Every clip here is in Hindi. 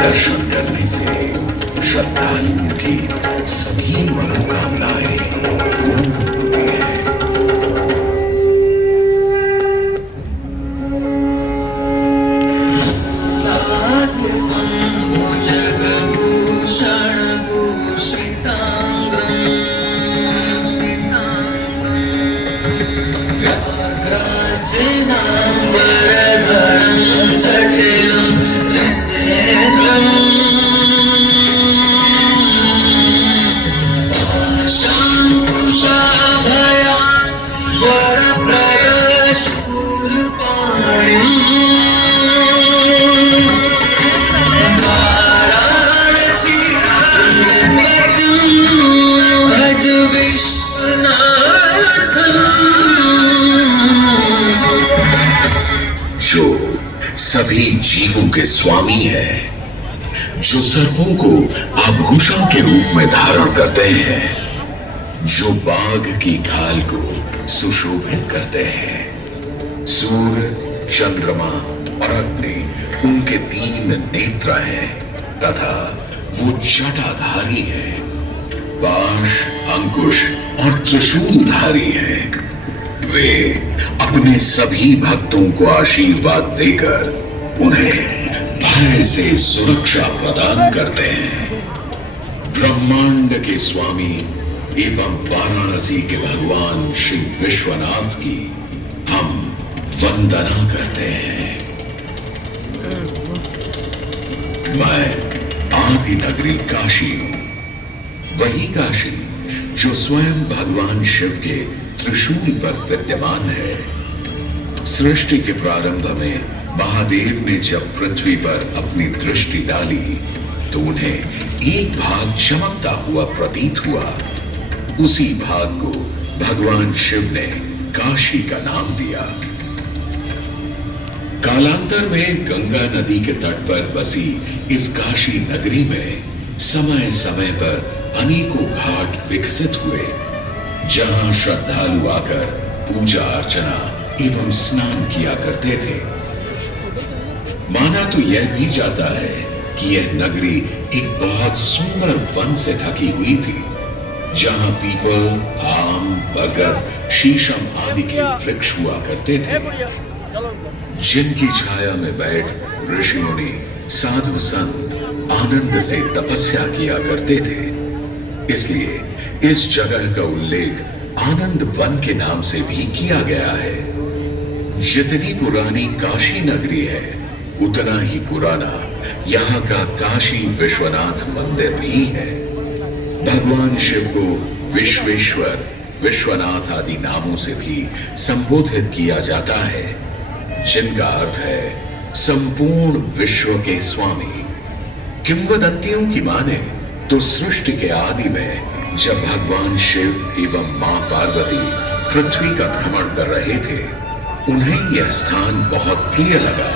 दर्शन करने से श्रद्धालुओं की सभी मनोकामनाएं पूर्ण होती हैं। जो सभी जीवों के स्वामी है, जो सर्पों को आभूषण के रूप में धारण करते हैं, जो बाघ की खाल को सुशोभित करते हैं। सूर्य, चंद्रमा और अग्नि उनके 3 नेत्र हैं तथा वो जटाधारी है, पाश, अंकुश और त्रिशूलधारी है। वे अपने सभी भक्तों को आशीर्वाद देकर उन्हें भय से सुरक्षा प्रदान करते हैं। ब्रह्मांड के स्वामी एवं वाराणसी के भगवान श्री विश्वनाथ की हम वंदना करते हैं। मैं आदि नगरी काशी हूं, वही काशी जो स्वयं भगवान शिव के त्रिशूल पर विद्यमान है। सृष्टि के प्रारंभ में महादेव ने जब पृथ्वी पर अपनी दृष्टि डाली तो उन्हें एक भाग चमकता हुआ प्रतीत हुआ। उसी भाग को भगवान शिव ने काशी का नाम दिया। कालांतर में गंगा नदी के तट पर बसी इस काशी नगरी में समय समय पर अनेकों घाट विकसित हुए, जहां श्रद्धालु आकर पूजा अर्चना एवं स्नान किया करते थे। माना तो यह भी जाता है कि यह नगरी एक बहुत सुंदर वन से ढकी हुई थी, जहां पीपल, आम, बरगद, शीशम आदि के वृक्ष हुआ करते थे, जिनकी छाया में बैठ ऋषि मुनि, साधु संत आनंद से तपस्या किया करते थे। इसलिए इस जगह का उल्लेख आनंद वन के नाम से भी किया गया है। जितनी पुरानी काशी नगरी है, उतना ही पुराना यहाँ का काशी विश्वनाथ मंदिर भी है। भगवान शिव को विश्वेश्वर, विश्वनाथ आदि नामों से भी संबोधित किया जाता है, जिनका अर्थ है संपूर्ण विश्व के स्वामी। किंवदंतियों की माने तो सृष्टि के आदि में जब भगवान शिव एवं मां पार्वती पृथ्वी का भ्रमण कर रहे थे, उन्हें यह स्थान बहुत प्रिय लगा।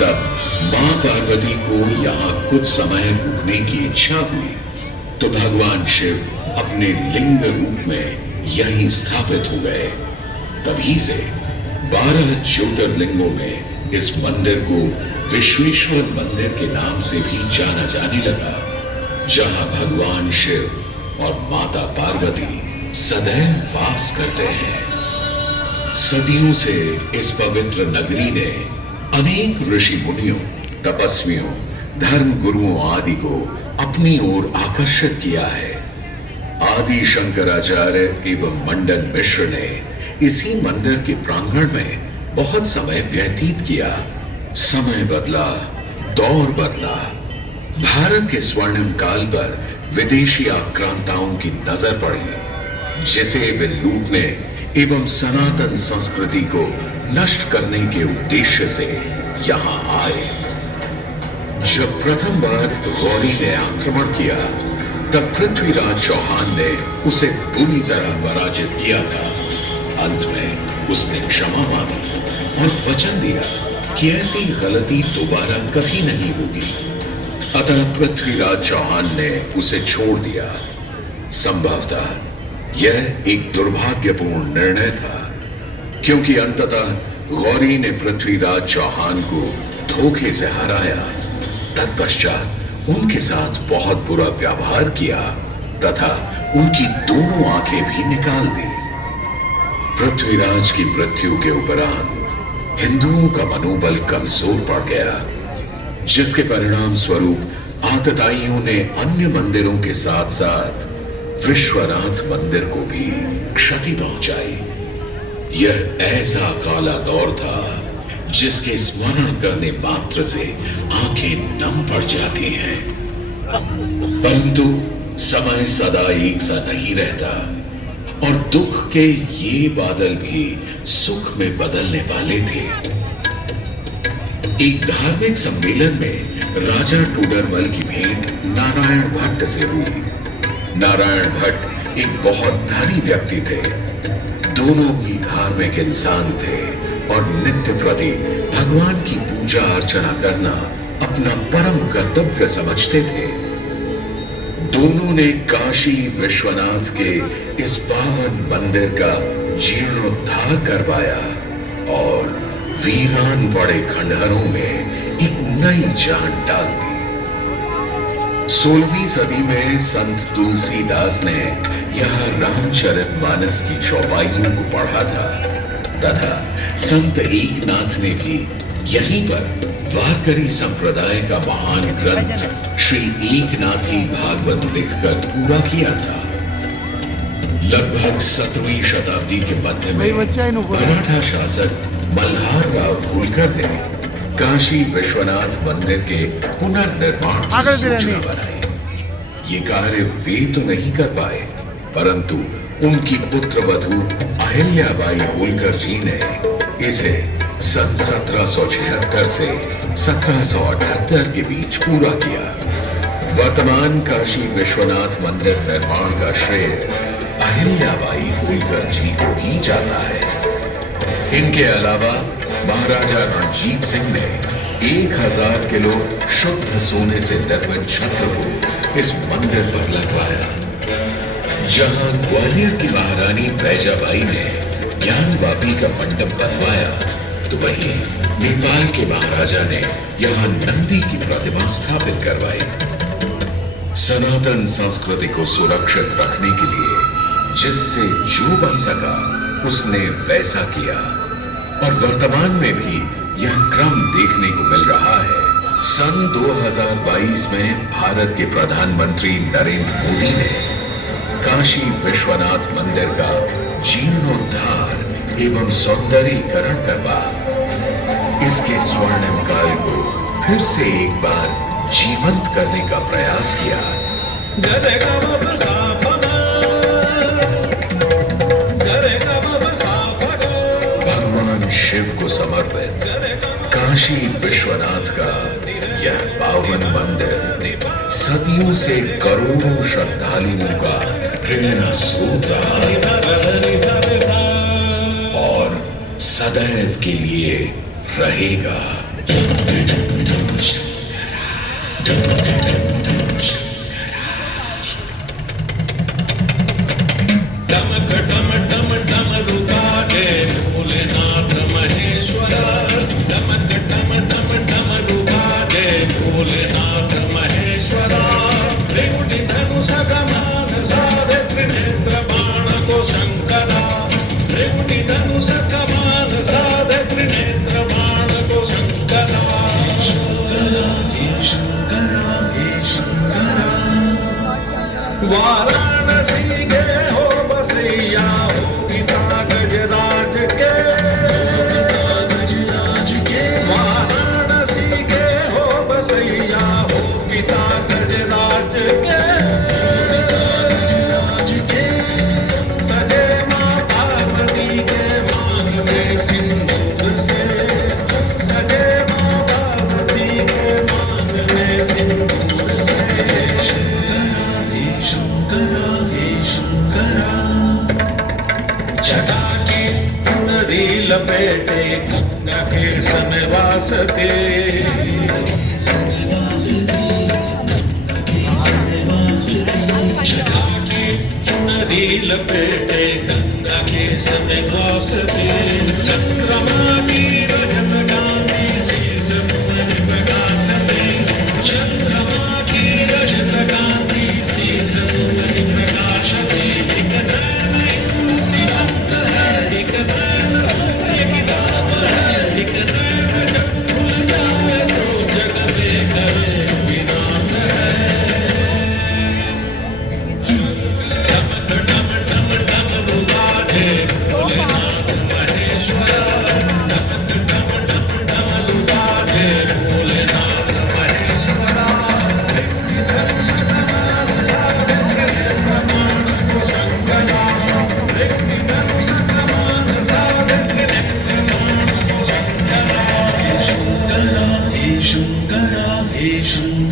तब मां पार्वती को यहाँ कुछ समय रुकने की इच्छा हुई, तो भगवान शिव अपने लिंग रूप में यहीं स्थापित हो गए। तभी से 12 ज्योतिर्लिंगों में इस मंदिर को विश्वेश्वर मंदिर के नाम से भी जाना जाने लगा, जहां भगवान शिव और माता पार्वती सदैव वास करते हैं। सदियों से इस पवित्र नगरी ने अनेक ऋषि मुनियों, तपस्वियों, धर्म गुरुओं आदि को अपनी ओर आकर्षित किया है। आदि शंकराचार्य एवं मंडन मिश्र ने इसी मंदिर के प्रांगण में बहुत समय व्यतीत किया। समय बदला, दौर बदला। भारत के स्वर्णिम काल पर विदेशी आक्रांताओं की नजर पड़ी, जिसे वे लूटने एवं सनातन संस्कृति को नष्ट करने के उद्देश्य से यहां आए। जब प्रथम बार गौरी ने आक्रमण किया, तब पृथ्वीराज चौहान ने उसे बुरी तरह पराजित किया था। अंत में उसने क्षमा मांगी और वचन दिया कि ऐसी गलती दोबारा कभी नहीं होगी। अतः पृथ्वीराज चौहान ने उसे छोड़ दिया। संभवतः यह एक दुर्भाग्यपूर्ण निर्णय था, क्योंकि अंततः गौरी ने पृथ्वीराज चौहान को धोखे से हराया तत्पश्चात उनके साथ बहुत बुरा व्यवहार किया तथा उनकी दोनों आंखें भी निकाल दी। पृथ्वीराज की मृत्यु के उपरांत हिंदुओं का मनोबल कमजोर पड़ गया, जिसके परिणाम स्वरूप आतताइयों ने अन्य मंदिरों के साथ साथ विश्वनाथ मंदिर को भी क्षति पहुंचाई। यह ऐसा काला दौर था जिसके स्मरण करने मात्र से आंखें नम पड़ जाती हैं। परंतु समय सदा एक सा नहीं रहता और दुख के ये बादल भी सुख में बदलने वाले थे। एक धार्मिक सम्मेलन में राजा टोडरमल की भेंट नारायण भट्ट से हुई। नारायण भट्ट एक बहुत धनी व्यक्ति थे। दोनों ही धार्मिक इंसान थे और नित्य प्रति भगवान की पूजा अर्चना करना अपना परम कर्तव्य समझते थे। दोनों ने काशी विश्वनाथ के इस पावन मंदिर का जीर्णोद्धार करवाया और वीरान पड़े खंडहरों में एक नई जान डाल दी। 16वीं सदी में संत तुलसीदास ने यहाँ रामचरितमानस की चौपाइयों को पढ़ा था तथा संत एकनाथ ने भी यहीं पर वारकरी संप्रदाय का महान ग्रंथ श्री एकनाथी भागवत लिखकर पूरा किया था। लगभग 17वीं शताब्दी के मध्य में मराठा शासक मल्हार राव होलकर ने काशी विश्वनाथ मंदिर के पुनर्निर्माण की योजना बनाई। ये कार्य वे तो नहीं कर पाए, परंतु उनकी पुत्रवधू अहिल्याबाई होलकर जी ने इसे सन 1776 से 1778 के बीच पूरा किया। वर्तमान काशी विश्वनाथ मंदिर निर्माण का श्रेय अहिल्याबाई होलकर जी को ही जाता है। इनके अलावा महाराजा रणजीत सिंह ने 1000 किलो शुद्ध सोने से निर्मित छत्र को इस मंदिर पर लगवाया। जहां ग्वालियर की महारानी बैजाबाई ने ज्ञानवापी का मंडप बनवाया, तो वहीं नेपाल के महाराजा ने यहां नंदी की प्रतिमा स्थापित करवाई। सनातन संस्कृति को सुरक्षित रखने के लिए जिससे जो बन सका उसने वैसा किया और वर्तमान में भी यह क्रम देखने को मिल रहा है। सन 2022 में भारत के प्रधानमंत्री नरेंद्र मोदी ने काशी विश्वनाथ मंदिर का जीर्णोद्धार एवं सौंदर्यीकरण करवा इसके स्वर्णिम काल को फिर से एक बार जीवंत करने का प्रयास किया। भगवान शिव को समर्पित काशी विश्वनाथ का यह पावन मंदिर सदियों से करोड़ों श्रद्धालुओं का प्रेरणा स्रोत रहा और सदैव के लिए रहेगा। वाराणसी के हो बसैया हो पिता गजराज के, वाराणसी के हो बसैया हो पिता गजराज के, सजे माँ पार्वती के मांग में सिंदूर से, सजे माँ पार्वती के मांग में सिंदूर से। छटा की चुनरी लपेटे गंगा के समवास के, छटा की चुनरी लपेटे गंगा के समवास के, चंद्रमा की रजत गांधी शीस प्रकाश दे,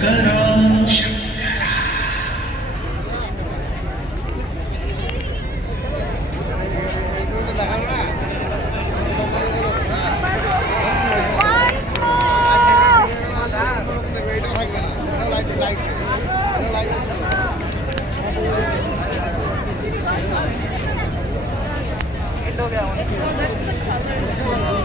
शंकरा हो गया